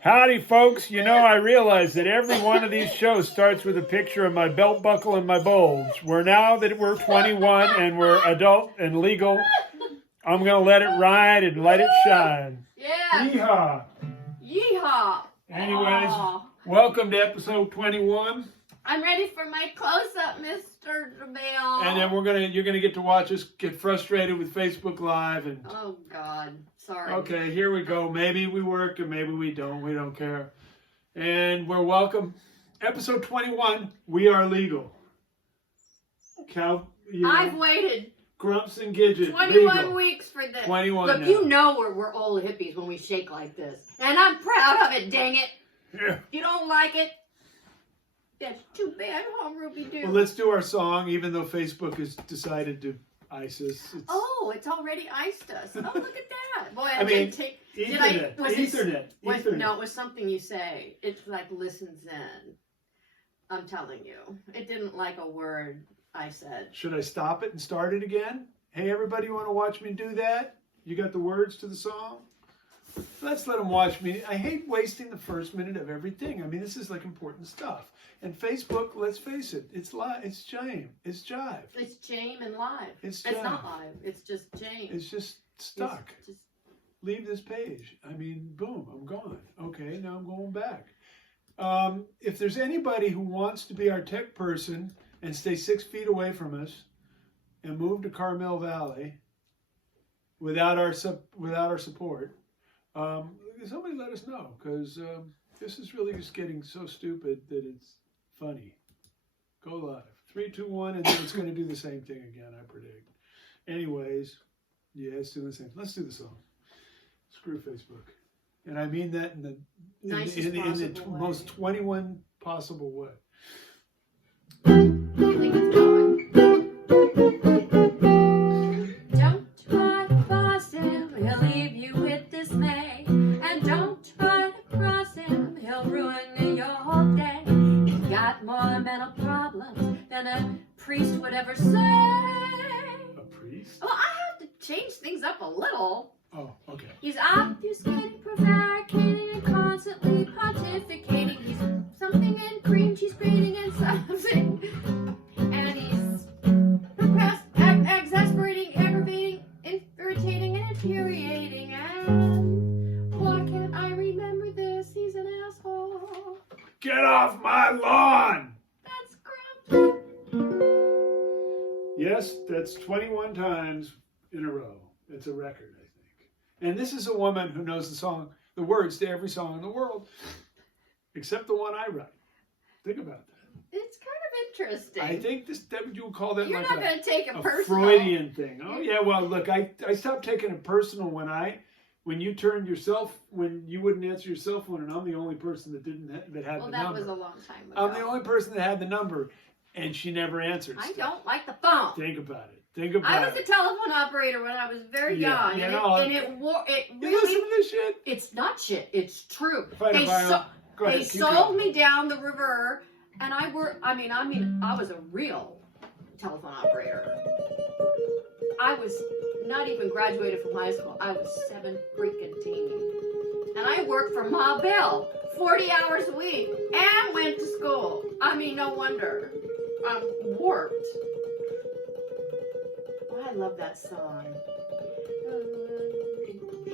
Howdy, folks. You know, I realize that every one of these shows starts with a picture of my belt buckle and my bulge. Now that we're 21 and we're adult and legal, I'm going to let it ride and let it shine. Yeah. Yeehaw. Yeehaw. Anyways, Aww. Welcome to episode 21. I'm ready for my close-up, Mr. DeBale. And then you're gonna get to watch us get frustrated with Facebook Live and. Oh God, sorry. Okay, here we go. Maybe we work and maybe we don't. We don't care. And we're welcome. Episode 21. We are legal. I've waited. Grumps and Gidget. 21 legal. weeks for this. 21. Look, now. you know we're old hippies when we shake like this, and I'm proud of it. Dang it! Yeah. You don't like it? That's too bad, huh, Ruby Doo? Well, let's do our song, even though Facebook has decided to ice us. It's already iced us. Oh, look at that. Boy, Ethernet. No, it was something you say. It's like listens in. I'm telling you. It didn't like a word I said. Should I stop it and start it again? Hey, everybody, you want to watch me do that? You got the words to the song? Let's let them watch me. I hate wasting the first minute of everything. I mean, this is like important stuff. And Facebook, let's face it, it's live. It's shame. It's jive. It's shame and live. It's not live. It's just shame. It's just stuck. Leave this page. I mean, boom, I'm gone. Okay, now I'm going back. If there's anybody who wants to be our tech person and stay 6 feet away from us and move to Carmel Valley without our support, somebody let us know, because this is really just getting so stupid that it's funny. Go live. 3, 2, 1, and then it's going to do the same thing again, I predict. Anyways, yeah, it's doing the same. Let's do the song. Screw Facebook. And I mean that in the most 21 possible way. Don't try to cross him, he'll leave you with dismay. And don't try to cross him, he'll ruin your whole day. He's got more mental problems than a priest would ever say. A priest? Well, I have to change things up a little. Oh, okay. He's obfuscating, prevaricating, and constantly pontificating. He's something in cream cheese grating and something. And he's exasperating, aggravating, irritating, and infuriating. And why can't I remember this? He's an asshole. Get off my lawn! That's Grumps. Yes, that's 21 times in a row. It's a record, I think. And this is a woman who knows the words to every song in the world, except the one I write. Think about that. It's kind of interesting. I think you would call that You're like not going to take it a personal. Freudian thing. Oh yeah, well look, I stopped taking it personal when you when you wouldn't answer your cell phone, and I'm the only person that had the number. Well, that was a long time ago. I'm the only person that had the number, and she never answered. I don't like the phone. Think about it. I was a telephone operator when I was very young, and it you listen to this shit? It's not shit. It's true. They sold me down the river, and I was a real telephone operator. I was not even graduated from high school. I was 7 freaking and I worked for Ma Bell 40 hours a week and went to school. I mean, no wonder. I'm warped. I love that song.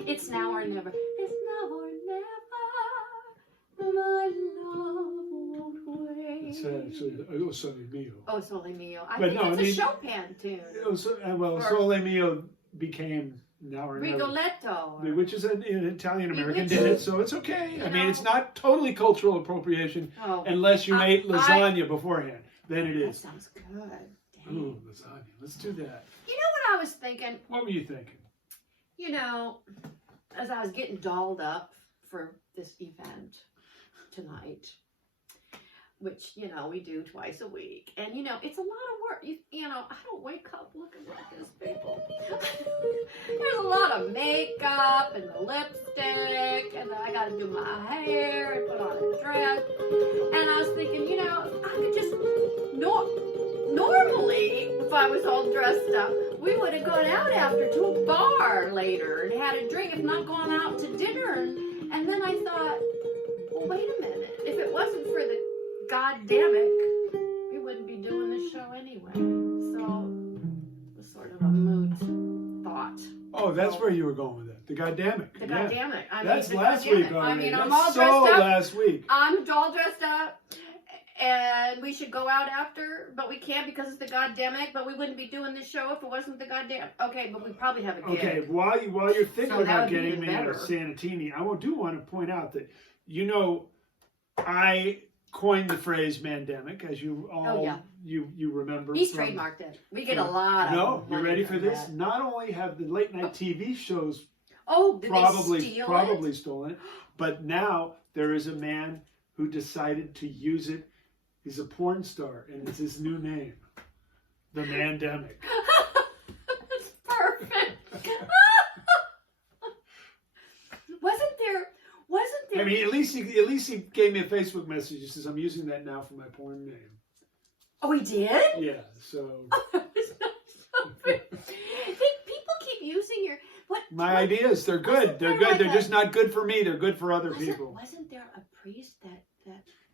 It's now or never. It's now or never. My love won't wait. It's Sole Mio. Oh, Sole Mio. I think it's a Chopin tune. Sole Mio became Now or Never. Rigoletto. Which is an Italian-American did it, so it's okay. I mean, it's not totally cultural appropriation unless you ate lasagna beforehand. Then it is. That sounds good. Ooh, lasagna. Let's do that. You know what I was thinking? What were you thinking? You know, as I was getting dolled up for this event tonight, which, we do twice a week. And, it's a lot of work. I don't wake up looking like this, people. There's a lot of makeup and the lipstick, and then I got to do my hair and put on a dress. And I was thinking, I could just, normally, if I was all dressed up, we would have gone out after to a bar later and had a drink, if not gone out to dinner. And then I thought, goddamn, we wouldn't be doing this show anyway. So it was sort of a moot thought. Oh, that's where you were going with it. The goddamn. The goddamn. I mean, That's the last goddamn. week already. I'm That's all so dressed up. last week. I'm all dressed up. And we should go out after, but we can't because it's the goddamn. But we wouldn't be doing this show if it wasn't the goddamn. Okay, but we probably have a gig. Okay, while you're thinking So that about would be getting me better. a Santini, I do want to point out that, you know, I coined the phrase "mandemic," as you all you remember. He's from- trademarked it. We get a lot of No, you money ready for this? that. Not only have the late night TV shows Oh, did they steal probably it? stolen it, but now there is a man who decided to use it. He's a porn star, and it's his new name, the Mandemic. That's perfect. Wasn't there? I mean, at least he gave me a Facebook message. He says, "I'm using that now for my porn name." Oh, he did? Yeah. So People keep using your my ideas, they're good. They're good. They're just not good for me. They're good for other people. Wasn't there a priest that?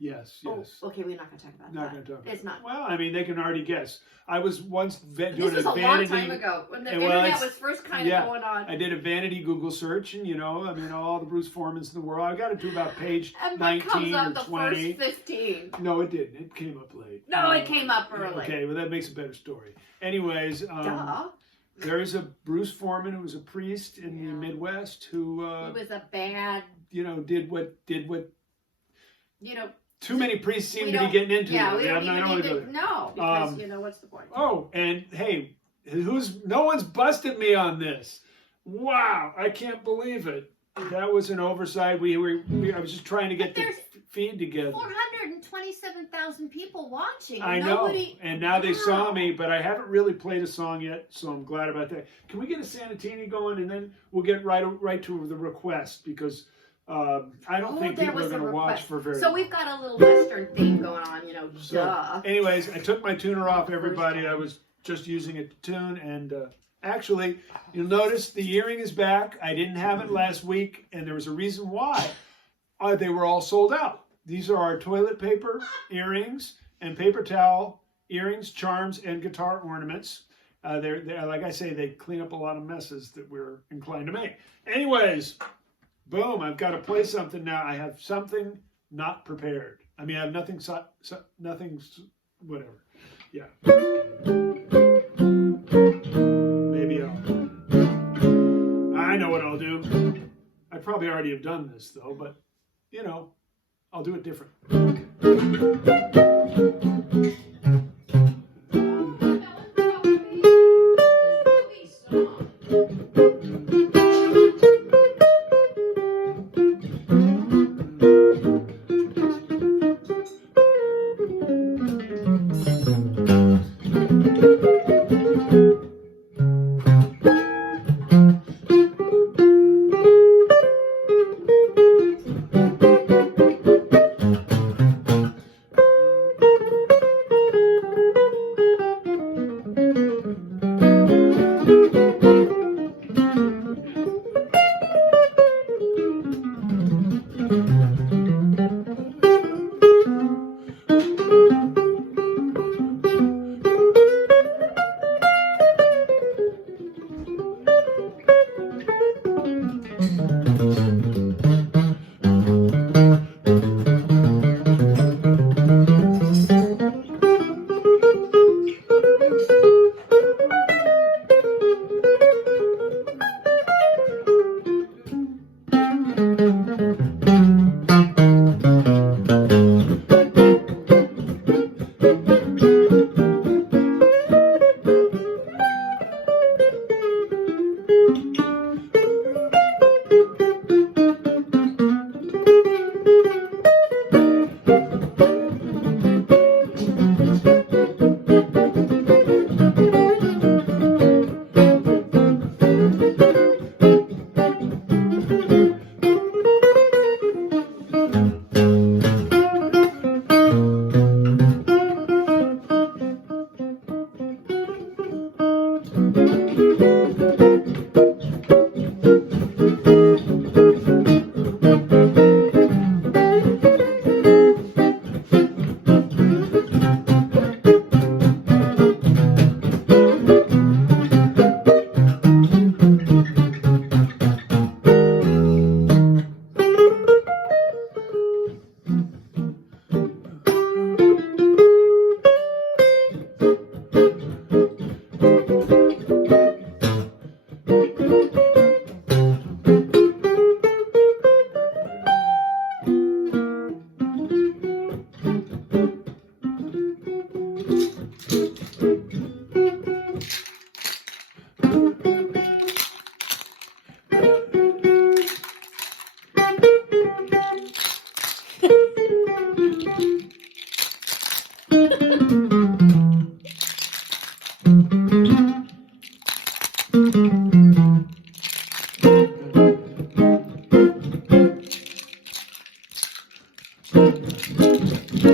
Yes. Oh, okay, we're not going to talk about that. Not going to talk about It's not. Well, I mean, they can already guess. I was once doing This was a a long vanity. time ago when the and, internet was first kind of going on. I did a vanity Google search, and I mean, all the Bruce Formans in the world. I got it to about page And what 19 comes or up the 20. first 15? No, it didn't. It came up late. No, it came up early. Okay, well, that makes a better story. Anyways, Duh. there is a Bruce Foreman who was a priest in the Midwest who He was a bad, did what too many priests seem we to be don't- getting into. yeah, it. we don't I'm not even gonna need go to there. know because what's the point? Oh, and hey, no one's busted me on this. Wow, I can't believe it. That was an oversight. I was just trying to get the feed together. 427,000 people watching. I know, and now they saw me, but I haven't really played a song yet, so I'm glad about that. Can we get a Santini going, and then we'll get right to the request, because I don't think people are going to watch for very long. So we've got a little Western theme going on, duh. Anyways, I took my tuner off, everybody. I was just using it to tune, and actually, you'll notice the earring is back. I didn't have it last week, and there was a reason why. They were all sold out. These are our toilet paper earrings and paper towel earrings, charms, and guitar ornaments. They're, like I say, they clean up a lot of messes that we're inclined to make. Anyways, boom, I've got to play something now. I have something not prepared. I mean, I have nothing, whatever. Yeah. Maybe I know what I'll do. I probably already have done this, though, but, I'll do it different.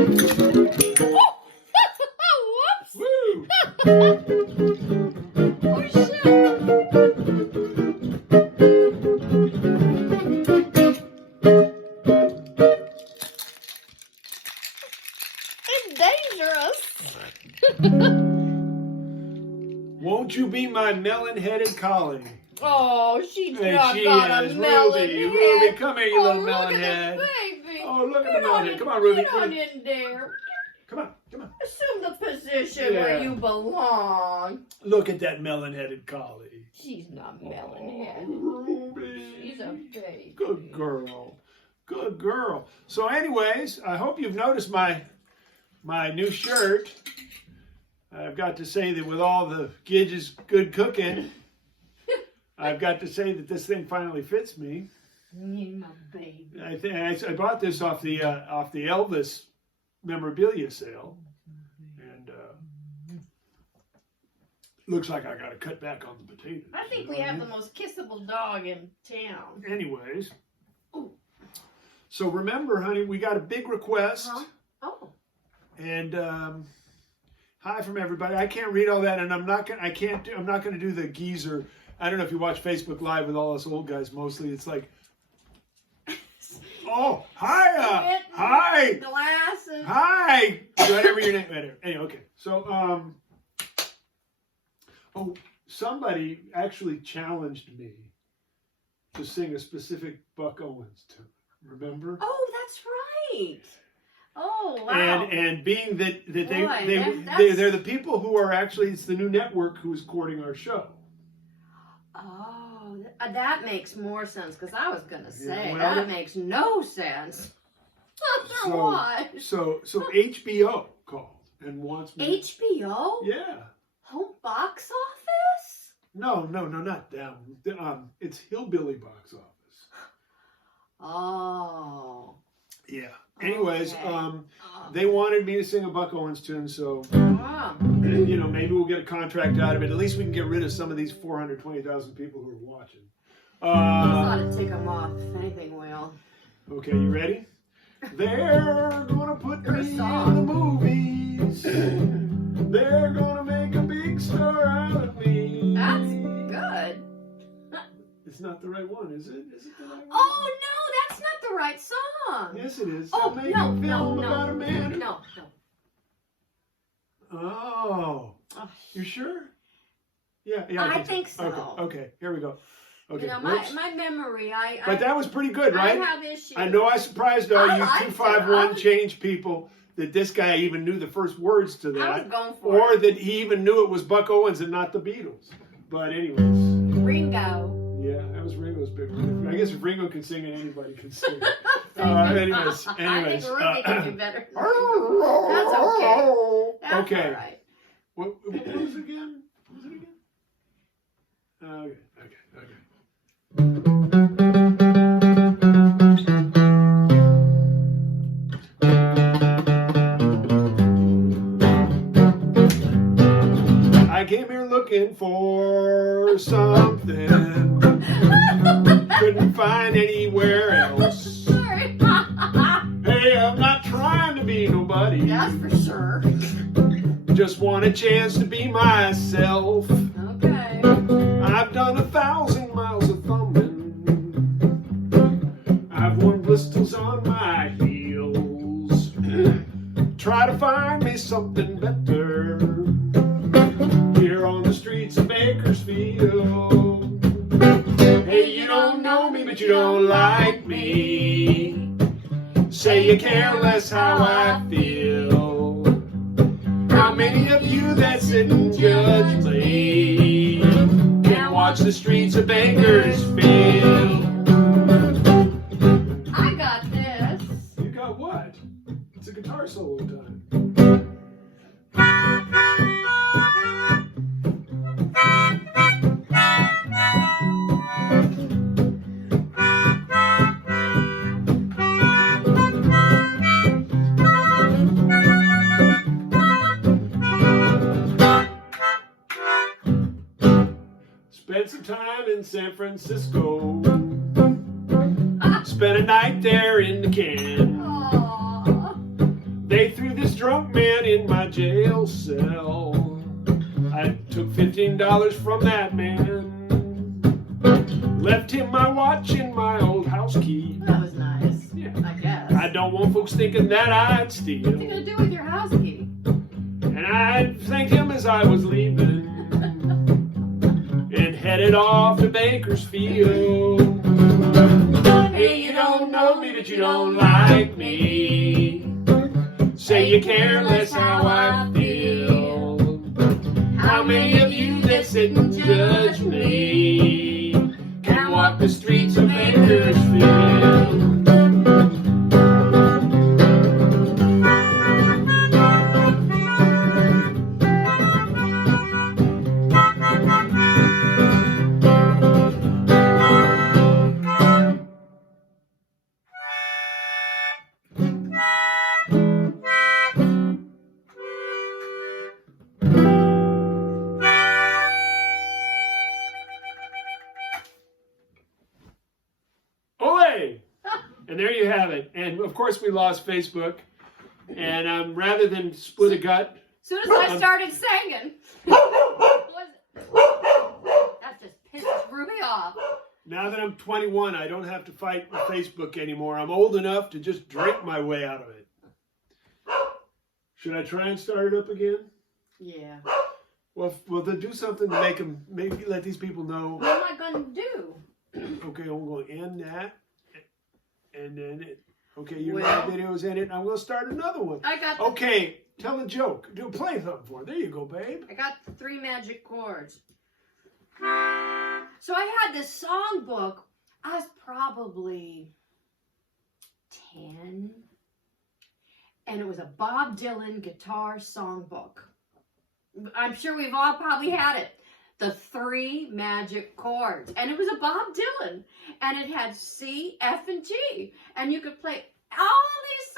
Whoops! Woo! Oh shit! It's dangerous. Won't you be my melon-headed collie? Oh, she's There not she got is, a melon Ruby. head. Ruby, come here, you little look melon at head. this baby. Oh, look at the Get melon on head. in- Come on, Ruby. Get on in there. Come on, come on. Assume the position where Yeah. you belong. Look at that melon-headed collie. She's not melon headed. Ruby. She's a baby. Good girl. Good girl. So anyways, I hope you've noticed my new shirt. I've got to say that with all the Gidget's good cooking, I've got to say that this thing finally fits me. You my baby. I bought this off the Elvis memorabilia sale, and looks like I got to cut back on the potatoes. I think we have the most kissable dog in town. Anyways, so remember, honey, we got a big request, Huh? Oh. and hi from everybody. I can't read all that, and I'm not gonna do the geezer. I don't know if you watch Facebook Live with all us old guys. Mostly, it's like, oh, hiya, hi, Glasses. hi, whatever your name. Whatever. Anyway, okay. So, oh, somebody actually challenged me to sing a specific Buck Owens tune. Remember? Oh, that's right. Oh, wow. And being that Boy, they're the people who are actually, it's the new network who's courting our show. Oh, that makes more sense, because I was going to say, well, that makes no sense. So, Why? So HBO called and wants me. HBO? Yeah. Home box office? No, not them. It's Hillbilly Box Office. Oh. Yeah. Anyways, Okay. they wanted me to sing a Buck Owens tune, so Wow. you know, maybe we'll get a contract out of it. At least we can get rid of some of these 420,000 people who are watching. I thought it'd take them off, if anything will. Okay, you ready? They're gonna put me in the movies. They're gonna make a big star out of me. That's good. It's not the right one, is it? Is it the right one? Oh, no, that's not the right song. Yes, it is. Oh, They'll make no, a film no, about a man. No. Oh, Oh, you sure? Yeah, I think so. Okay, here we go. Okay, you know, whoops. my memory, But that was pretty good, right? I have issues. I know I surprised all I you liked it. 251 change people that this guy even knew the first words to I was that, going for or it. that he even knew it was Buck Owens and not the Beatles. But anyways, Ringo. yeah, that was Ringo's big one. I guess if Ringo can sing it, anybody can sing it. Anyways, I think Ruby can do better. That's That's okay. That's Okay. all right. What was it again? What was it again? Okay. I came here looking for something, couldn't find anywhere else. Sorry. Hey, I'm not trying to be nobody. That's for sure. Just want a chance to be myself. Okay. I've done 1,000 miles of thumbing. I've worn blisters on my heels. Try to find me something better here on the streets of Bakersfield. Hey, you don't know me, but you don't like me. Say you care less how I feel. How many of you that sit and judge me can watch the streets of Bakersfield? I got this. You got what? It's a guitar solo time. Spent some time in San Francisco. Spent a night there in the can. Aww. They threw drunk man in my jail cell. I took $15 from that man. Left him my watch and my old house key. That was nice. Yeah. I guess. I don't want folks thinking that I'd steal. What are you going to do with your house key? And I thanked him as I was leaving and headed off to Bakersfield. Hey, you don't know me, but you don't like me. Say you care less how I feel. How many of you that sit and judge me can walk the streets of Bakersfield? And there you have it. And of course we lost Facebook. And rather than split a gut. As soon as I started singing, that just pissed Ruby off. Now that I'm 21, I don't have to fight with Facebook anymore. I'm old enough to just drink my way out of it. Should I try and start it up again? Yeah. Well, then do something to make them, maybe let these people know. What am I going to do? Okay, I'm going to end that. And then it. Okay, your video's in it. And I'm going to start another one. I got. Okay, tell a joke. Play something for it. There you go, babe. I got 3 magic chords. So I had this song book. I was probably 10. And it was a Bob Dylan guitar songbook. I'm sure we've all probably had it. The 3 magic chords. And it was a Bob Dylan. And it had C, F, and G. And you could play all these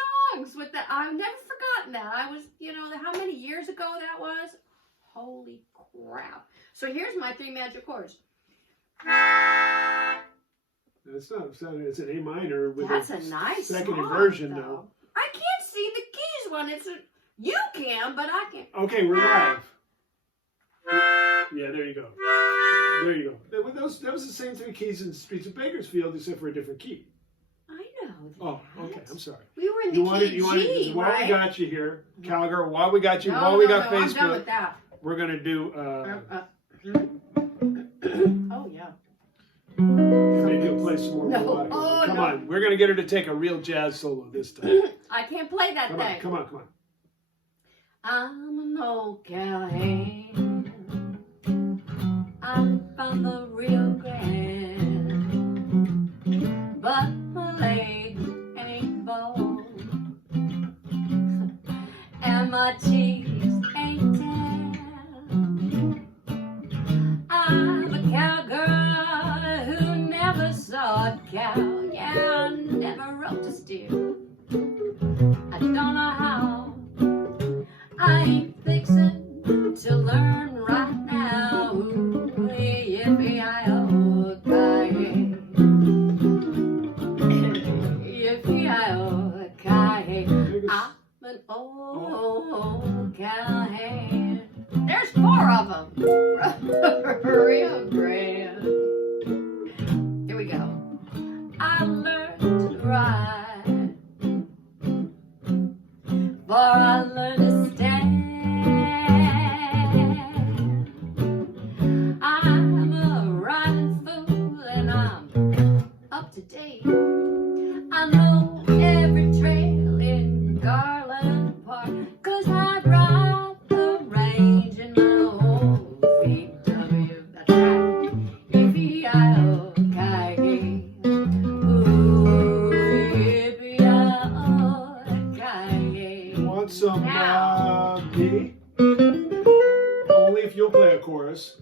songs with that. I've never forgotten that. I was, how many years ago that was? Holy crap. So here's my 3 magic chords. It's not. It's an A minor with That's a nice second song, inversion, though. though. I can't see the keys one. You can, but I can't. Okay, we're live. Yeah, there you go. There you go. That was the same 3 keys in the streets of Bakersfield, except for a different key. I know that. Oh, okay. I'm sorry. We were in the key G, while right? we got you here, Cowgirl, while we got you, No, while we got I'm Facebook, done with that. we're going to do... Oh, yeah. Maybe you'll play some more melodica. Oh, Come no. on. We're going to get her to take a real jazz solo this time. I can't play that Come thing. on, come on, come on. I'm an old cowhand. I'm from the Rio Grande, but my legs ain't bald, and my cheeks ain't tan. I'm a cowgirl who never saw a cow, yeah, never rode a steer. I don't know how. I ain't fixin' to learn right now. Ooh, yippee-i-oh, cayenne. Yippee-i-oh, cayenne. I'm an old cowhand. There's 4 of them. Real grand. Here we go. I learned to ride, for I learned to stand. I'm a riding fool and I'm up to date. I know every trail in Garland Park, 'cause I ride the range in my old VW. That's right. Yippee-i-oh, cayenne. Ooh, yippee-i-oh, cayenne. Want some Now. D? Only if you'll play a chorus.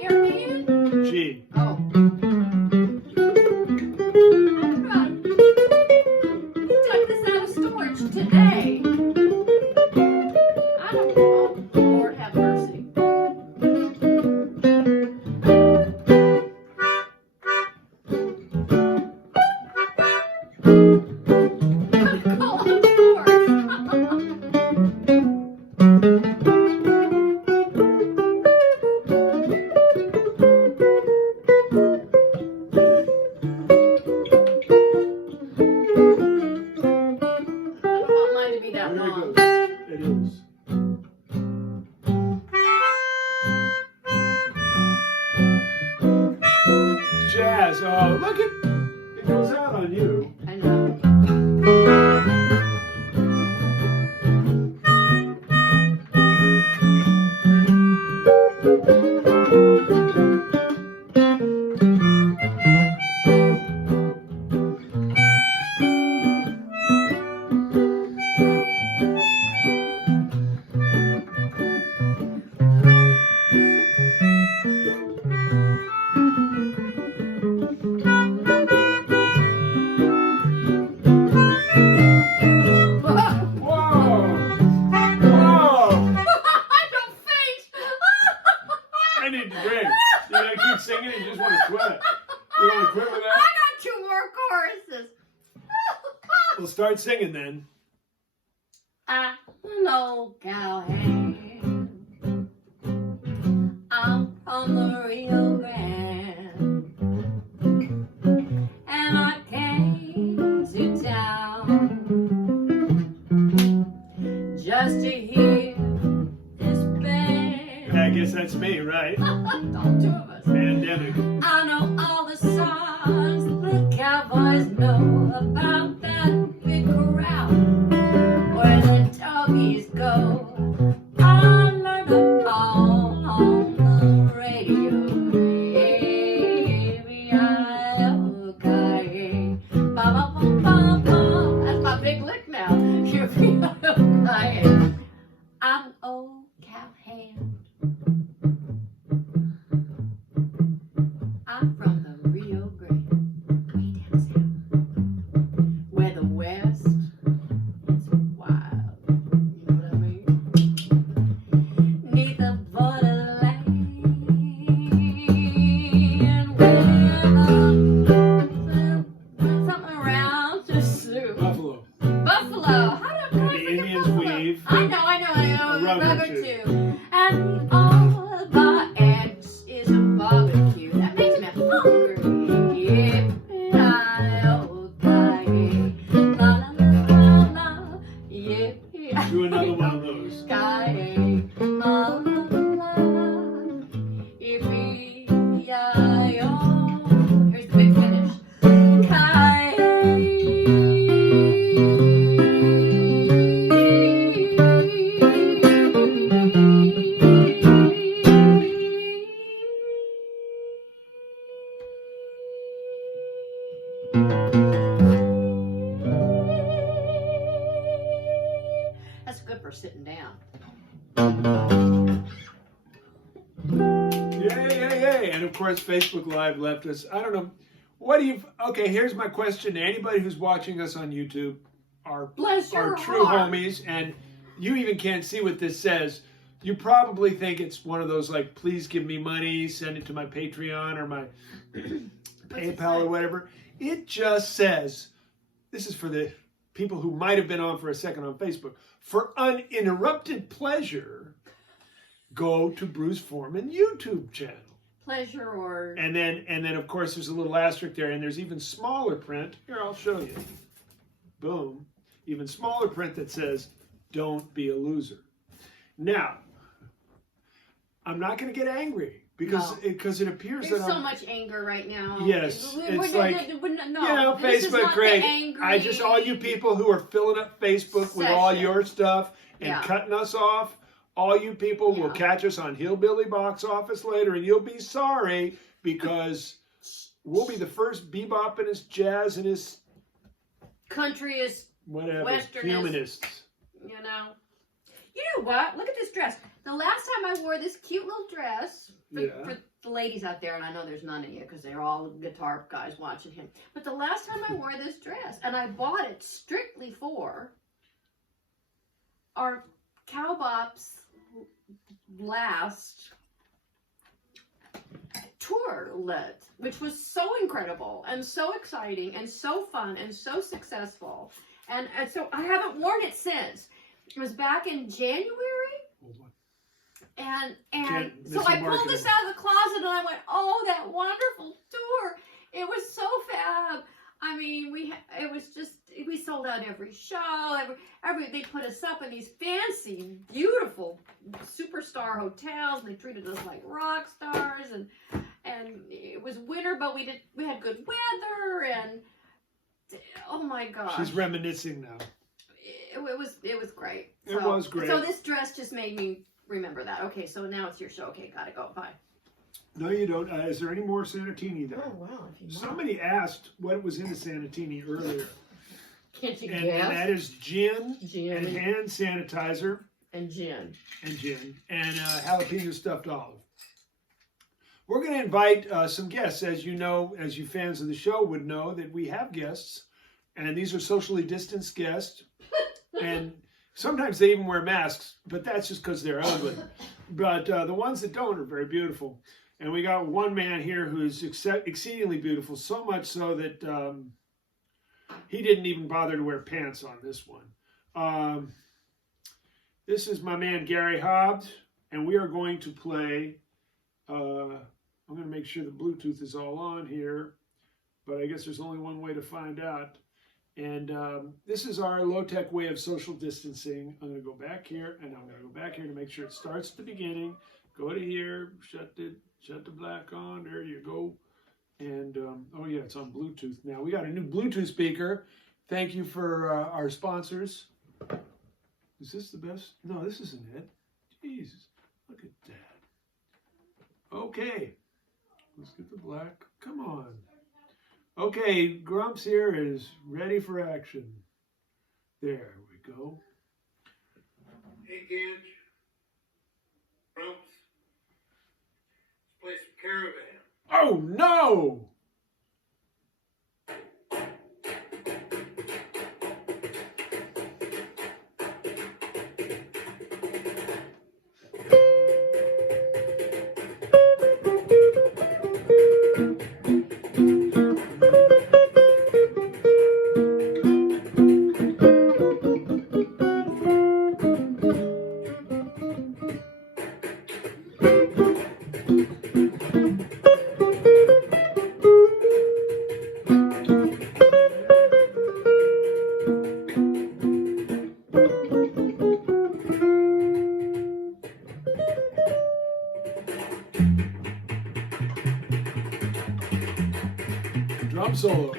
Here we go. G. Oh. Who took this out of storage today? I don't know. Lord have mercy. Call on the Lord. We'll start singing then. I'm an old cowhand. I'm from the Rio Grande, and I came to town just to hear this band. I guess that's me, right? All two of us. Pandemic. I know all the songs the cowboys know about that big corral where the doggies go. I learned them all on the radio. That's my big lick now. I'm an old cowhand. I'm from the Rio Grande, way down south, where the West is wild. You know what I mean? Neath the borderland, where something around to sue. Buffalo. Buffalo. How do I The Indians weave. I know. A rug or Rubber two. too. And all my ex is a barbecue. That makes me hungry. Yeah. La, la, la, yeah. Do another one of those. Here's the big finish. That's good for sitting down. Yay. And of course, Facebook Live left us. I don't know. What do you... Okay, here's my question to anybody who's watching us on YouTube. Our Bless your true heart. homies. And you even can't see what this says. You probably think it's one of those like, please give me money, send it to my Patreon or my PayPal or whatever. It just says, this is for the people who might have been on for a second on Facebook. For uninterrupted pleasure, go to Bruce Foreman YouTube channel. Pleasure or... And then of course there's a little asterisk there, and there's even smaller print. Here, I'll show you. Boom. Even smaller print that says, don't be a loser. Now, I'm not going to get angry because it appears There's that so much anger right now. Yes, it's like, no, this is Facebook, not great. the angry I just, all you people who are filling up Facebook with all session. your stuff and Yeah. cutting us off, all you people will Yeah. catch us on Hillbilly Box Office later, and you'll be sorry because we'll be the first bebop and his jazz and his country is, whatever, Westernist. humanists. you know. You know what? Look at this dress. The last time I wore this cute little dress, for the ladies out there, and I know there's none of you because they're all guitar guys watching him, but the last time I wore this dress, and I bought it strictly for our Cowbop's last tour lit, which was so incredible and so exciting and so fun and so successful. And so I haven't worn it since. It was back in January. And so I pulled this out of the closet and I went, oh, that wonderful tour. It was so fab. I mean, we sold out every show. They put us up in these fancy, beautiful superstar hotels, and they treated us like rock stars. And it was winter, but we had good weather. And oh my gosh, She's reminiscing now. It was great. It was great. So this dress just made me remember that. Okay, so now it's your show. Okay, gotta go. Bye. No, you don't. Is there any more Santini there? Oh wow! If you want. Somebody asked what was in the Santini earlier. Can't you And guess? that is gin, Gin and hand sanitizer and gin. and jalapeno stuffed olive. We're going to invite some guests. As you know, as you fans of the show would know, that we have guests, and these are socially distanced guests. And sometimes they even wear masks, but that's just because they're ugly. But the ones that don't are very beautiful. And we got one man here who's exceedingly beautiful, so much so that He didn't even bother to wear pants on this one. This is my man Gary Hobbs, and we are going to play. I'm going to make sure the Bluetooth is all on here, but I guess there's only one way to find out. And this is our low-tech way of social distancing. I'm going to go back here, and I'm going to go back here to make sure it starts at the beginning. Go to here, shut the black on. There you go. And oh yeah, it's on Bluetooth now. We got a new Bluetooth speaker. Thank you for our sponsors. Is this the best? No, this isn't it. Jesus, look at that. Okay, let's get the black. Come on. Okay, Grumps here is ready for action. There we go. Hey kids, Grumps, let's play some Caravan. Oh no! Drum solo.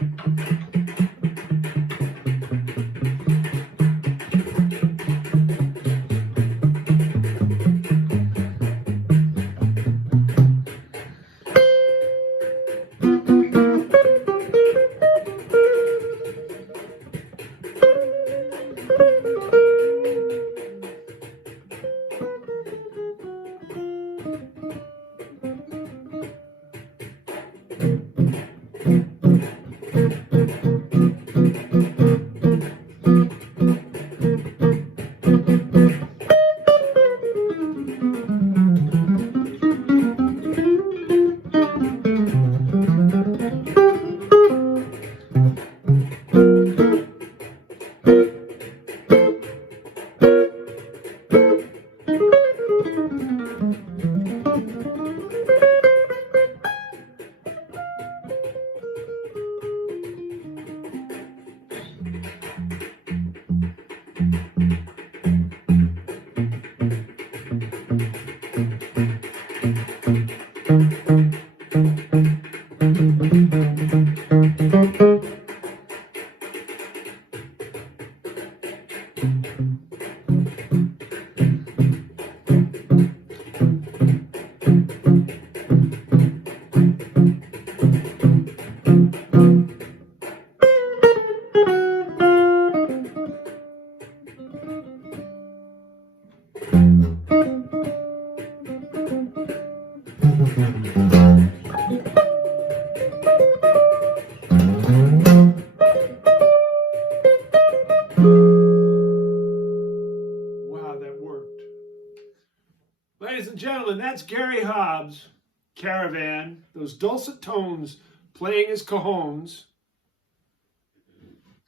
Ladies and gentlemen, that's Gary Hobbs, Caravan, those dulcet tones playing his cajones.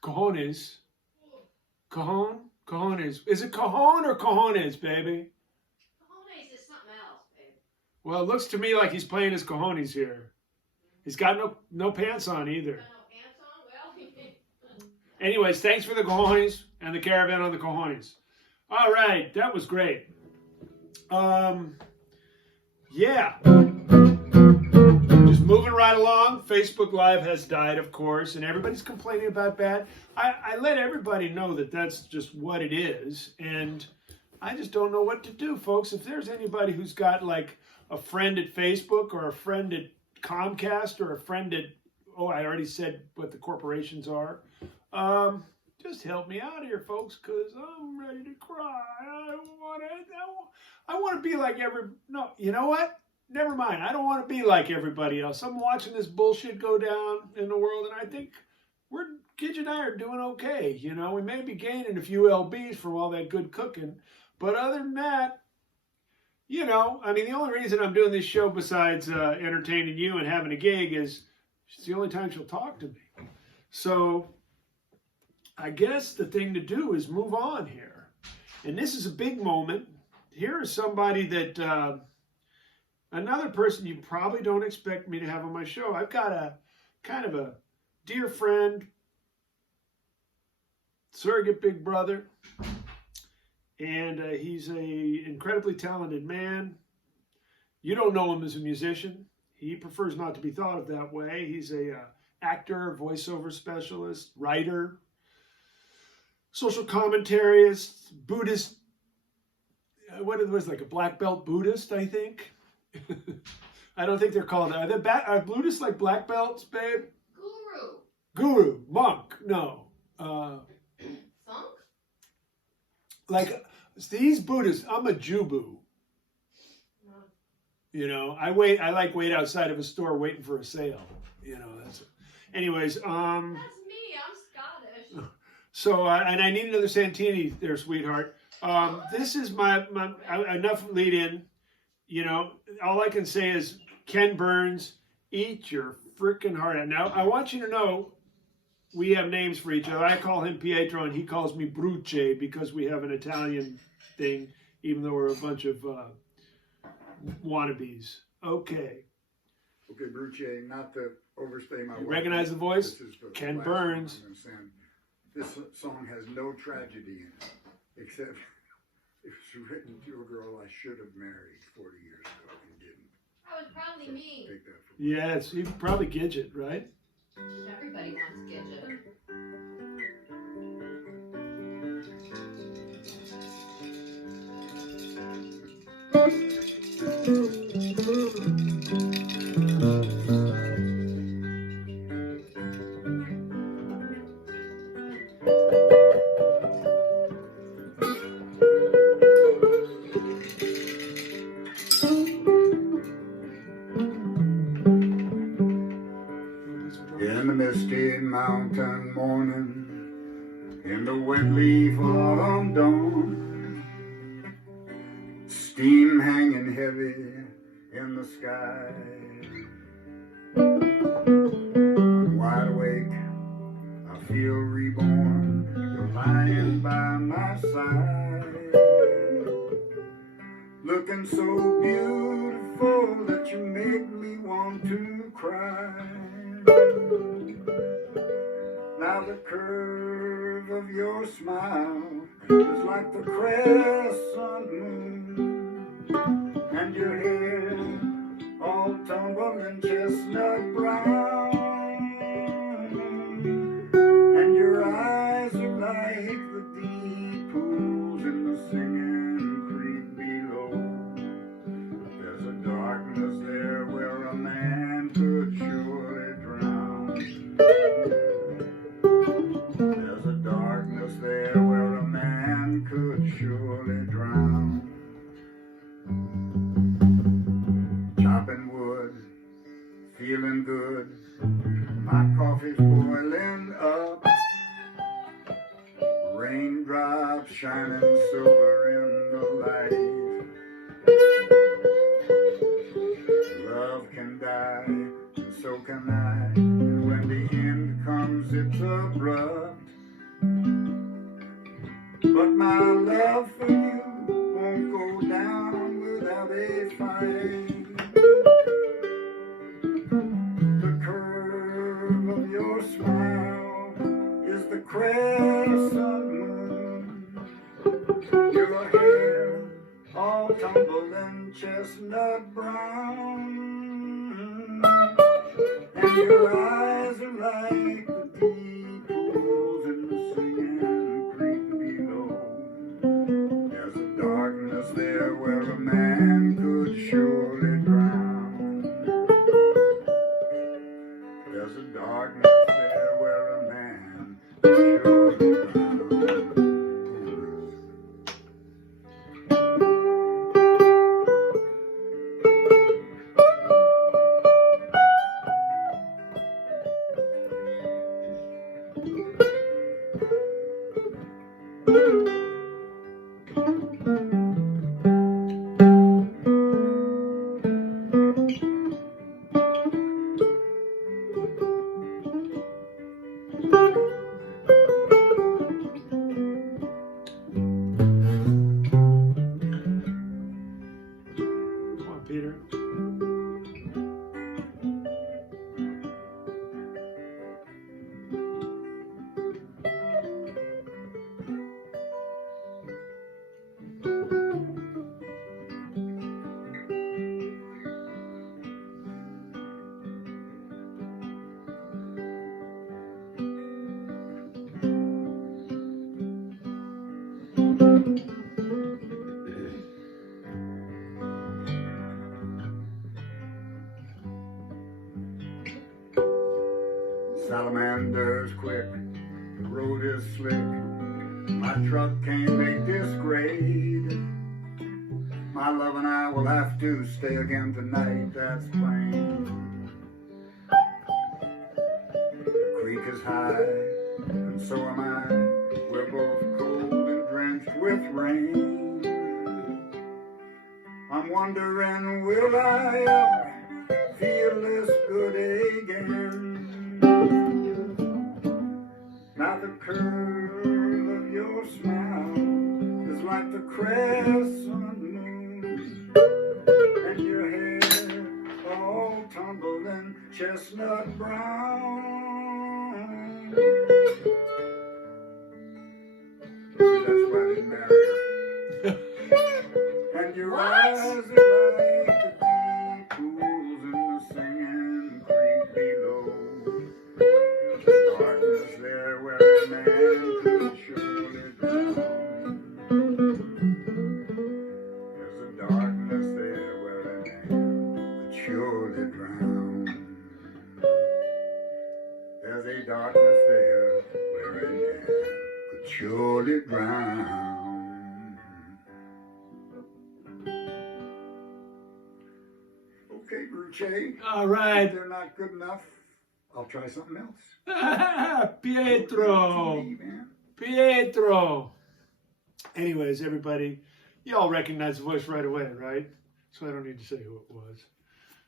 Cojones. Cajon? Cojones. Is it cajon or cojones, baby? Cojones is something else, babe. Well, it looks to me like he's playing his cojones here. He's got no pants on either. Got no pants on? Well, Anyways, thanks for the cojones and the Caravan on the cojones. All right, that was great. Yeah. Just moving right along. Facebook Live has died, of course, and everybody's complaining about that. I let everybody know that that's just what it is, and I just don't know what to do, folks. If there's anybody who's got like a friend at Facebook or a friend at Comcast or a friend at, oh, I already said what the corporations are. Just help me out here, folks, because I'm ready to cry. I want to be like no, you know what? Never mind. I don't want to be like everybody else. I'm watching this bullshit go down in the world, and I think Gidget and I are doing okay. You know, we may be gaining a few lbs from all that good cooking, but other than that, you know, I mean, the only reason I'm doing this show besides entertaining you and having a gig is it's the only time she'll talk to me. So, I guess the thing to do is move on here. And this is a big moment. Here is somebody that, another person you probably don't expect me to have on my show. I've got a kind of a dear friend, surrogate big brother, and he's a incredibly talented man. You don't know him as a musician. He prefers not to be thought of that way. He's a actor, voiceover specialist, writer, social commentarist, Buddhist. What it was, like a black belt Buddhist, I think. I don't think they're called. Are Buddhists like black belts, babe? Guru, monk, no. Funk? Like these Buddhists, I'm a Jubu. You know, I wait outside of a store waiting for a sale. You know, that's it. Anyways, That's me, I'm Scottish. So, and I need another Santini there, sweetheart. This is my enough lead in. You know, all I can say is, Ken Burns, eat your freaking heart out. Now, I want you to know, we have names for each other. I call him Pietro, and he calls me Bruce because we have an Italian thing, even though we're a bunch of wannabes. Okay. Okay, Bruce, not to overstay my welcome. Recognize the voice? This is the Ken last Burns. song I'm gonna send. This song has no tragedy in it, except it was written to a girl I should have married 40 years ago and didn't. That was probably So me. take that from me. Yeah, it's probably Gidget, right? Everybody wants Gidget. In the misty mountain morning, in the wet leaf autumn dawn, steam hanging heavy in the sky. Wide awake, I feel reborn, you're lying by my side, looking so beautiful that you make me want to cry. Now the curve of your smile is like the crescent moon, and your hair all tumbling chestnut brown, and your eyes are like the deep pools in the singing creek below. There's a darkness there where a man could surely drown. There's a darkness there where a man could surely drown. Chopping wood, feeling good, my coffee's boiling up, raindrops shining silver in the light. Love can die, and so can I, and when the end comes it's abrupt, but my love for you won't go down without a fight. The curve of your smile is the crescent moon, your hair all tumbled chestnut brown, and your eyes are like the deep pools in the singing creek below. There's a darkness there where a man could surely drown. There's a darkness there where a man could surely drown. windows quick, the road is slick, my truck can't make this grade. My love and I will have to stay again tonight, that's plain. The creek is high, and so am I. We're both cold and drenched with rain. I'm wondering, will I ever feel this good again? Now the curve of your smile is like the crescent moon, and your hair all tumbled in chestnut brown. Maybe that's why I didn't marry her. And your eyes are like the deep pools in the singing creek below. There's darkness there where a man could surely drown. There's a darkness there where a man could surely drown. There's a darkness there where a man could surely drown. Okay, Gruchet. All If right. they're not good enough, I'll try something else. Pietro. TV, man. Pietro. Anyways, everybody, you all recognize the voice right away, right? So I don't need to say who it was.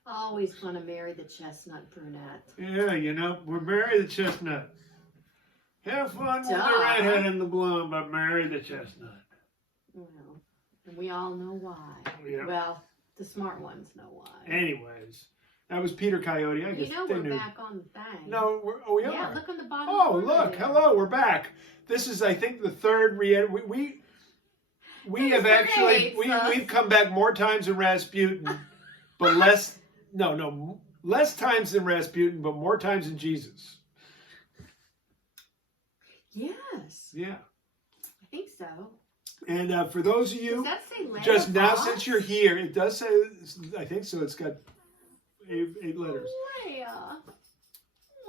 Always want to marry the chestnut brunette. Yeah, you know, we're marry the chestnut. Have fun with the Duh. redhead and the blonde, but marry the chestnut. You know, and we all know why. Yeah. Well, the smart ones know why. Anyways, that was Peter Coyote. I guess You know they we're knew. back on the thing. No, we Yeah, are. look on the bottom. Oh, corner look! there. Hello, we're back. This is, I think, the third we have That's actually great, we've come back more times than Rasputin, but less times than Rasputin, but more times than Jesus. Yes, Yeah. I think so. And for those of Does you that say Leia just now, Fox? since you're here, it does say. I think so. It's got eight letters. Leia.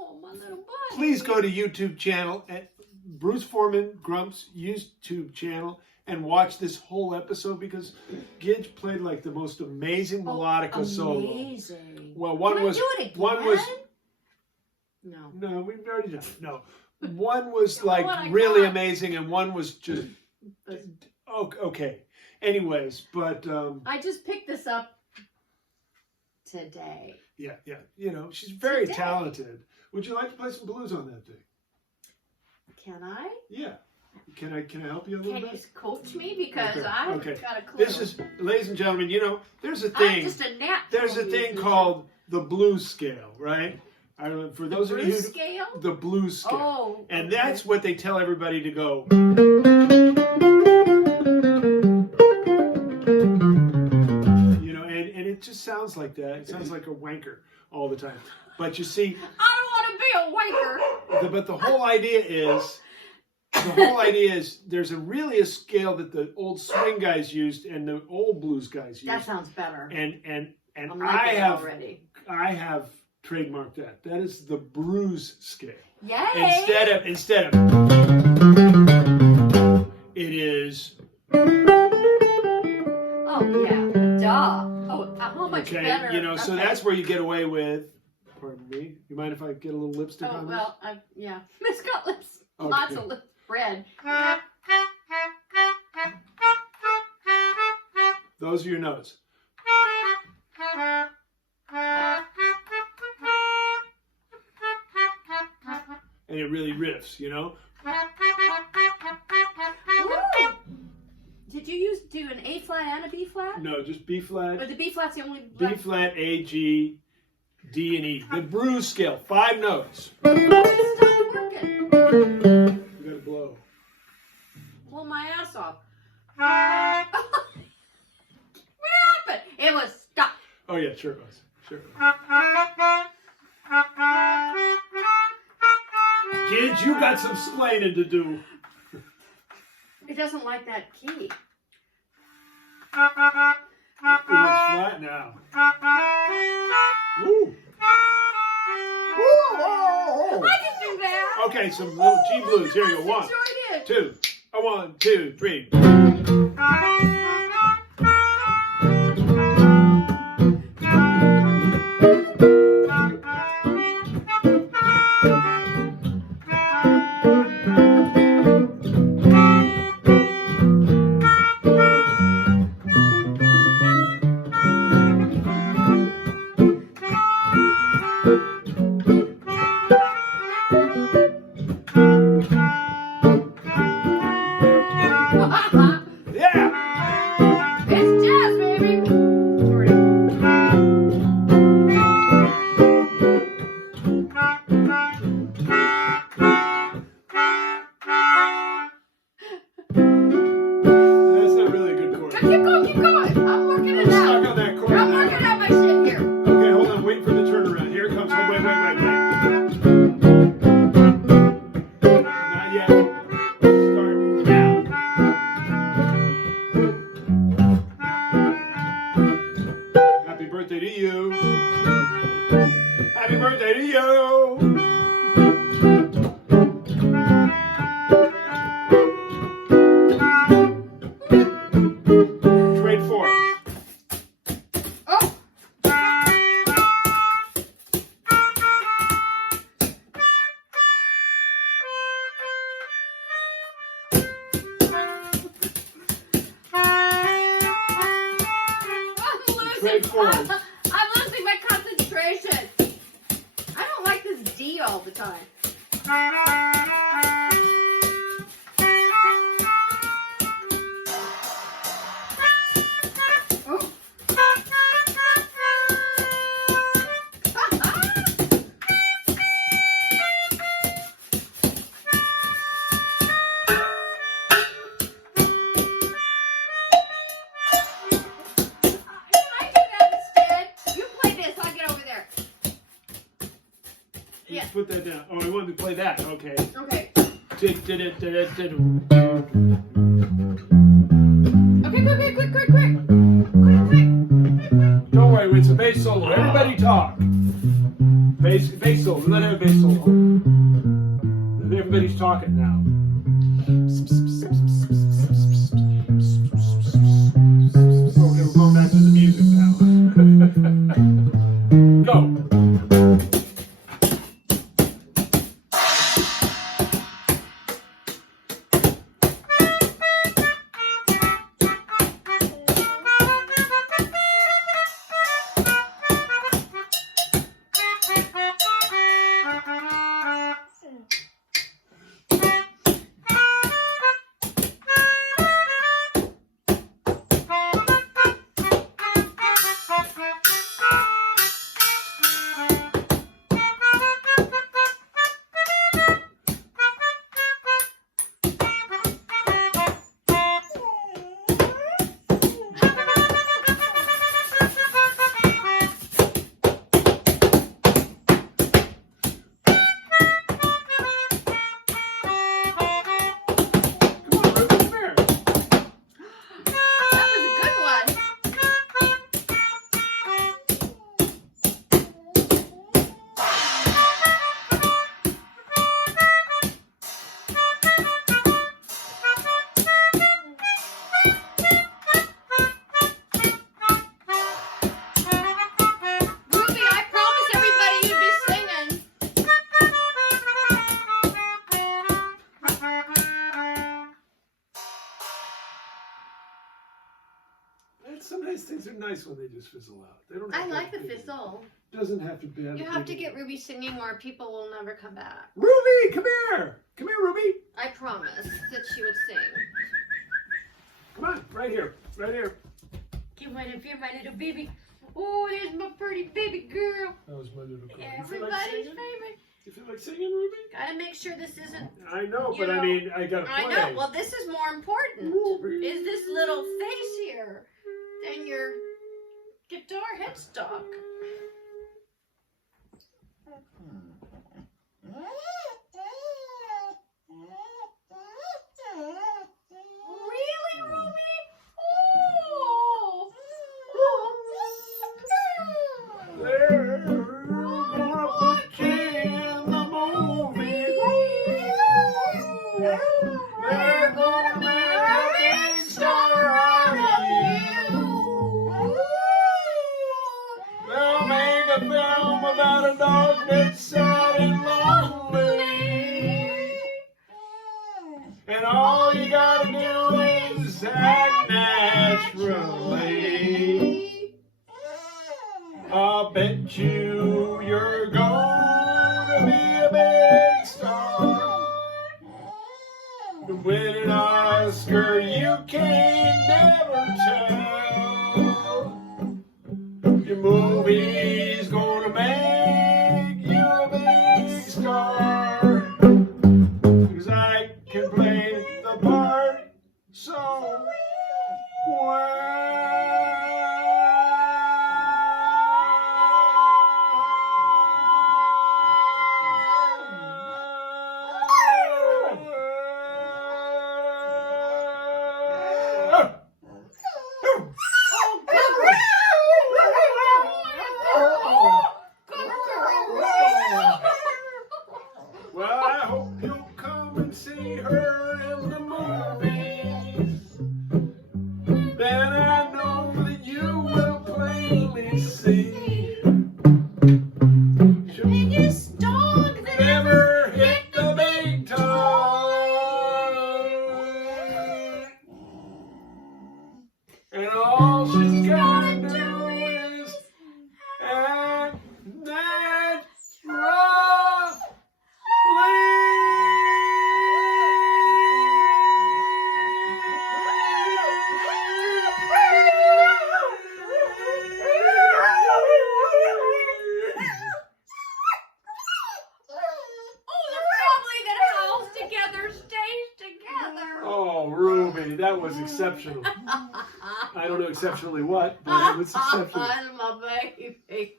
Oh, my little buddy. Please go to YouTube channel at Bruce Foreman Grumps YouTube channel and watch this whole episode because Gidge played like the most amazing melodica solo. Amazing. Well, one Can was I do it again? one was No. we've already done it. No, one was You know like what I really got? amazing and one was just okay. Anyways, but I just picked this up today. yeah. You know, she's very Today. talented. Would you like to play some blues on that thing? Can I? Yeah. Can I help you a little Can bit? you coach me? Because Okay, I've okay. got a clue. This is, ladies and gentlemen, you know, there's a I'm thing. just a natural There's a thing musician. called the blues scale, right? I don't know, for those of you Bruce who scale? the blues scale. Oh. And okay. that's what they tell everybody to go. You know, and it just sounds like that. It sounds like a wanker all the time. But you see, I don't want to be a wanker. but the whole idea is there's really a scale that the old swing guys used and the old blues guys used. That sounds better. And I'm I liking it have already. trademarked that. That is the bruise scale. Yay! Instead of it is Oh yeah, duh. Oh, how much okay. better? You know, so Okay. that's where you get away with. Pardon me. You mind if I get a little lipstick Oh on well, yeah. It's got lips. Okay. Lots of lip red. this? Those are your notes. And it really riffs, you know. Ooh. Did you do an A flat and a B flat? No, just B flat. Or the B flat's the only. B flat, A, G, D, and E. The bruise scale, 5 notes. Oh, it's not working. You gotta blow. Blow my ass off. What happened? It was stuck. Oh yeah, sure it was. Sure it was. Kids, you got some splaining to do. It doesn't like that key. It was flat now. Woo! Woo! I can do sing that. Okay, some little G blues. Here you go. 1, Sure did. 2. 1, 2, 3. Yeah! It's jazz, baby. That's not really a good chord. Keep going, keep going. I'm working it Stuck out. on that chord. I'm now. working out my shit here. Okay, hold on. Wait for the turnaround. Here it comes. Oh, wait. Not yet. Start now. Happy birthday to you. Happy birthday to you. Trade 4. Oh. Trade 4. I'm losing my concentration. I don't like this D all the time. Oh. I do that instead. You play this. I'll get over there. Yeah. Let's put that down. Oh, I wanted to play that. Okay. Okay. Okay, Quick. don't worry, it's a bass solo. Everybody talk. Bass solo. Let have a bass solo. Everybody's talking now. Okay, we're going back to the music now. Go. Some nice things are nice when they just fizzle out. They don't. I have to like the be- fizzle. Doesn't have to be. You have to get Ruby singing or people will never come back. Ruby, come here. Come here, Ruby. I promised that she would sing. Come on, right here, right here. Come on up here, my little baby. Oh, there's my pretty baby girl. That was my little girl. Everybody's favorite. You feel like singing, Ruby? Gotta make sure this isn't. I know, You but I know, mean, I gotta play. I know. Well, this is more important. Ruby. Is this little face here than your guitar headstock? Really, Ruby? Oh! They're gonna put you in the movie all you gotta do is act naturally. I'll bet you're gonna be a big star. To win an Oscar you can never tell. Your movie's gonna make you a big star. 'Cause I can play the part so well, I hope you'll come and see her in the movies. Then I know that you will plainly see. She'll Biggest dog that never hit the big time. And all she's gotta do is act Oh, Ruby, that was exceptional. I don't know exceptionally what, but it was exceptional. That's my baby.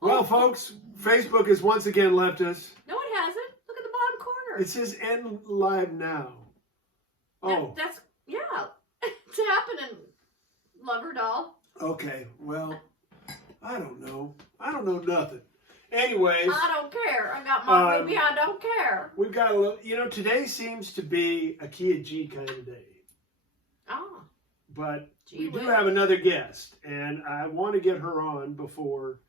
Well, folks, Facebook has once again left us. No, it hasn't. Look at the bottom corner. It says end live now. Oh, That's yeah. It's happening, lover doll. okay. Well, I don't know. I don't know nothing. Anyways, I don't care. I got my baby. I don't care. we've got a little, today seems to be a Kia G kind of day. Oh, But gee we do whiz. have another guest, and I want to get her on before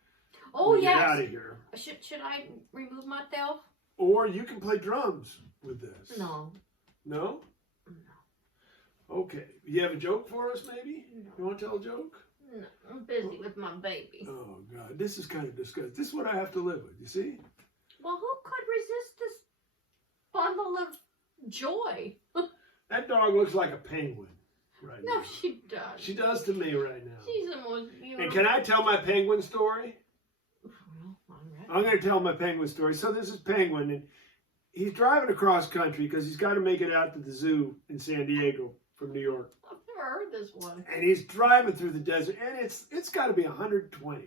Oh we get yes. out of here. Should I remove myself? Or you can play drums with this. No. No? No. Okay. You have a joke for us, maybe? No. You want to tell a joke? No. I'm busy with my baby. Oh, God. This is kind of disgusting. This is what I have to live with, you see? Well, who could resist this bundle of joy? That dog looks like a penguin right No, now. she does. She does to me right now. She's the most beautiful. And can I tell my penguin story? Well, I'm ready. I'm going to tell my penguin story. So this is Penguin, and he's driving across country because he's got to make it out to the zoo in San Diego from New York. I've never heard this one. And he's driving through the desert, and it's got to be 120.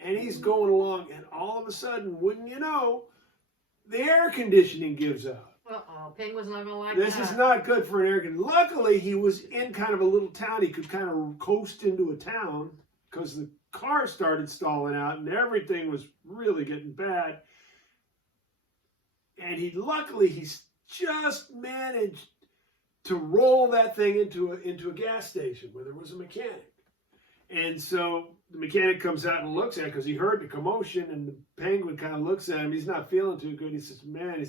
And he's going along, and all of a sudden, wouldn't you know, the air conditioning gives out. Uh-oh, Penguin's not gonna like This that. is not good for an air conditioning. Luckily, he was in kind of a little town. He could kind of coast into a town because the car started stalling out, and everything was really getting bad. And luckily, he's just managed to roll that thing into a gas station where there was a mechanic. And so the mechanic comes out and looks at it because he heard the commotion, and the penguin kind of looks at him. He's not feeling too good. He says, man,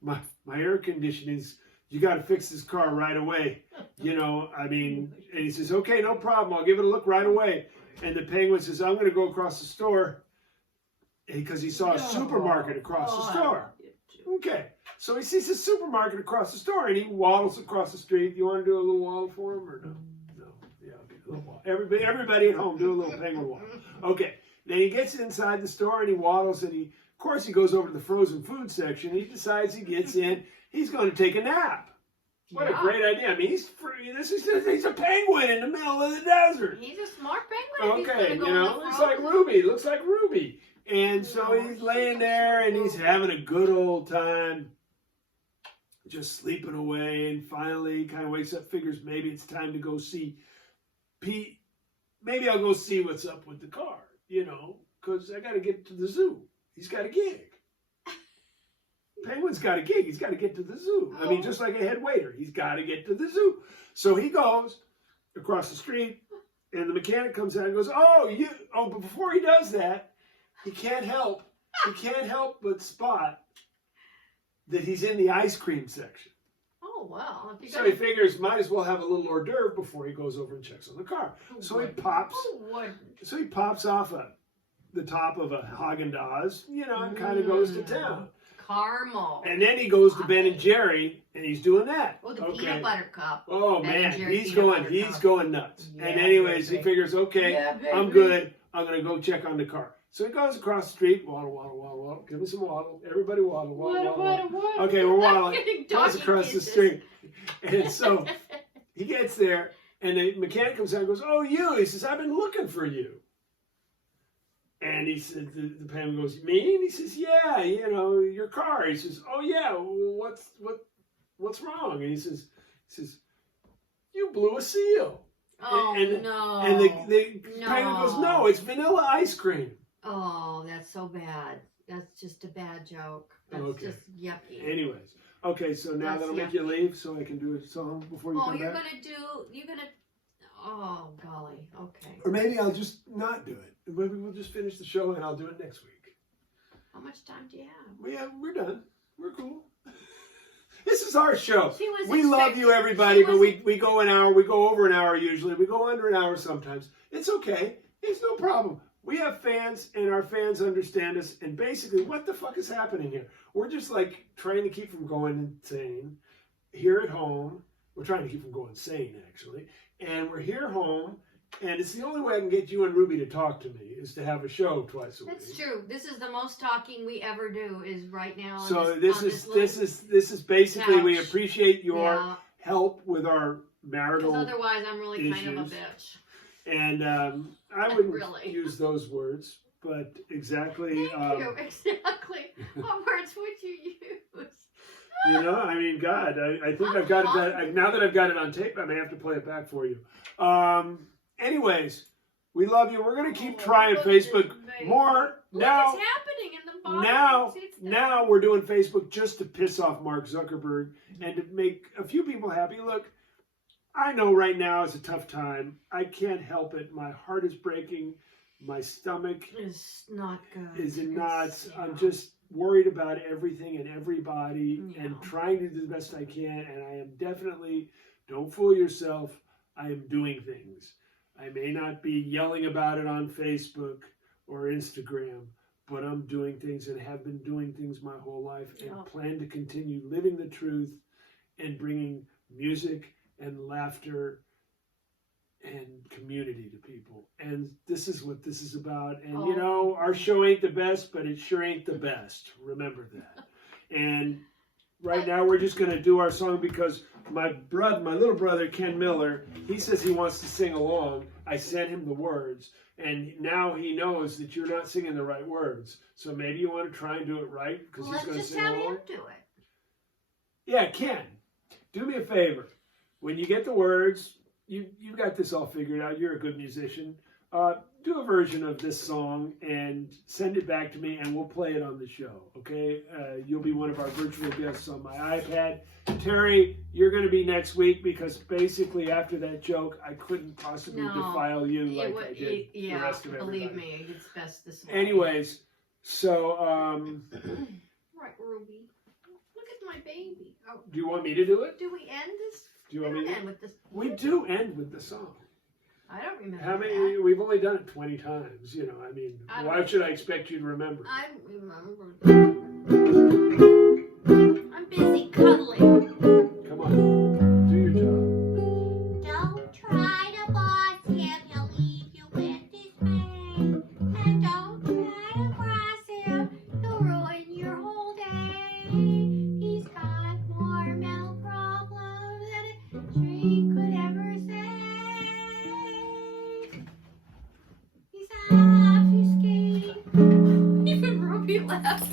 my air conditioning's, you got to fix this car right away. And he says, okay, no problem. I'll give it a look right away. And the penguin says, I'm going to go across the store because he saw a supermarket across the store. Okay. So he sees a supermarket across the store, and he waddles across the street. You want to do a little waddle for him or no? No. Yeah, okay. A little waddle. Everybody at home, do a little penguin waddle. Okay. Then he gets inside the store, and he waddles, and of course, he goes over to the frozen food section. He decides he gets in. He's going to take a nap. What a great idea. I mean, he's a penguin in the middle of the desert. He's a smart penguin. If Okay, he's gonna go in the looks like frozen. Ruby. Looks like Ruby. And so he's laying there, and he's having a good old time, just sleeping away. And finally, he kind of wakes up, figures maybe it's time to go see Pete. Maybe I'll go see what's up with the car, because I got to get to the zoo. He's got a gig. Penguin's got a gig. He's got to get to the zoo. I mean, just like a head waiter, he's got to get to the zoo. So he goes across the street, and the mechanic comes out and goes, but before he does that, he can't help but spot that he's in the ice cream section. Oh, well. If So you're he figures might as well have a little hors d'oeuvre before he goes over and checks on the car. So he pops. So he pops off the top of a Haagen-Dazs, you know, and kind of goes to town. Caramel. And then he goes to Ben and Jerry, and he's doing that. Oh, the peanut butter cup. Oh Ben man, and Jerry he's peanut butter going cup. nuts. Yeah, and anyways, baby. he figures, okay, Yeah, baby. I'm good. I'm gonna go check on the car. So he goes across the street, waddle, waddle, waddle, waddle. Give me some waddle. Everybody waddle, waddle, waddle. Okay, we're waddling. Goes across the street. And so he gets there, and the mechanic comes out and goes, "Oh, you?" He says, "I've been looking for you." And he said, the penman goes, "Me?" And he says, "Yeah, you know, your car." He says, "Oh yeah, what's wrong?" And he says, "You blew a seal." Oh, and, no. And the penguin goes, "No, it's vanilla ice cream." Oh, that's so bad. That's just a bad joke. That's just yucky. Anyways, okay, so now That's that'll make yucky. you leave so I can do a song before you come you're back. Oh, golly. Okay. Or maybe I'll just not do it. Maybe we'll just finish the show and I'll do it next week. How much time do you have? We're done. We're cool. This is our show. We love expecting- you, everybody, but she we go an hour. We go over an hour usually. We go under an hour sometimes. It's okay. It's no problem. We have fans, and our fans understand us. And basically, what the fuck is happening here? We're just like trying to keep from going insane here at home. We're trying to keep from going insane, actually. And we're here home, and it's the only way I can get you and Ruby to talk to me is to have a show twice a week. That's true. This is the most talking we ever do is right now. On So this is basically we couch. appreciate your help with our marital Because otherwise, I'm really kind of a issues. bitch. And I wouldn't Really. use those words, but exactly. Thank you. Exactly. What words would you use? You know, I mean, God, I think I've got it. Now that I've got it on tape, I may have to play it back for you. Anyways, we love you. We're gonna keep trying Facebook more now. What's happening in the bottom? Now we're doing Facebook just to piss off Mark Zuckerberg and to make a few people happy. Look, I know right now is a tough time. I can't help it. My heart is breaking. My stomach It's not good. is in knots. Yeah. I'm just worried about everything and everybody Yeah. and trying to do the best I can. And I am definitely, don't fool yourself, I am doing things. I may not be yelling about it on Facebook or Instagram, but I'm doing things and have been doing things my whole life and plan to continue living the truth and bringing music and laughter and community to people. And this is what this is about. And you know, our show ain't the best, but it sure ain't the best. Remember that. And right now we're just going to do our song because my little brother, Ken Miller, he says he wants to sing along. I sent him the words. And now he knows that you're not singing the right words. So maybe you want to try and do it right because he's going to sing along. Let's just have him do it. Yeah, Ken, do me a favor. When you get the words, you've got this all figured out. You're a good musician. Do a version of this song and send it back to me, and we'll play it on the show, okay? You'll be one of our virtual guests on my iPad. Terry, you're going to be next week because basically after that joke, I couldn't possibly defile you like I did the rest of everybody. Believe me, it's best this way. Anyways, so... Right, Ruby. Look at my baby. Oh, do you want me to do it? do we end this? Do you want me to? End with this? We do end with the song. I don't remember. How many? We've only done it 20 times. You know, I mean, why should I expect you to remember? I remember. I'm busy cuddling. Come on, do your job. Don't try to boss him, he'll leave you with his pain. And don't try to cross him, he'll ruin your whole day. He's got more mental problems than a tree could ever say. He's obfuscating. Even Ruby laughs.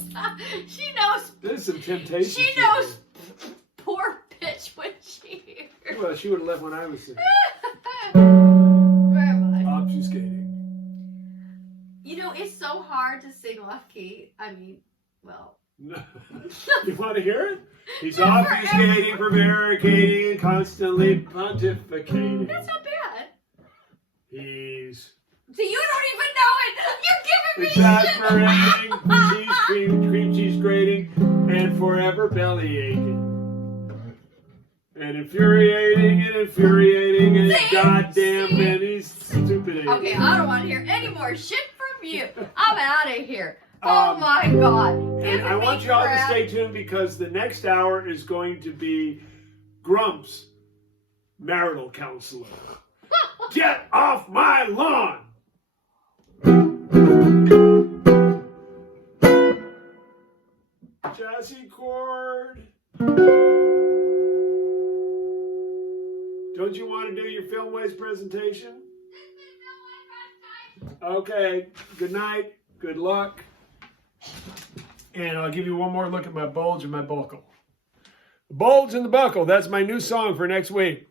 She knows. There's some temptation. She knows poor pitch when she hears. Well, she would have left when I was singing. Where am I? Obfuscating. You know, it's so hard to sing off key. I mean, well. You want to hear it? He's obfuscating, prevaricating, and constantly pontificating. That's not bad. He's So you don't even know it. You're giving me shit. exasperating, cheese cream cheese grating, and forever belly aching. And infuriating and goddamn many stupid. Okay, I don't want to hear any more shit from you. I'm out of here. Oh my God. And I want you all to stay tuned because the next hour is going to be Grumps, marital counselor. Get off my lawn! Chassis cord. Don't you want to do your Filmways presentation? Okay, good night, good luck. And I'll give you one more look at my bulge and my buckle. The bulge and the buckle, that's my new song for next week.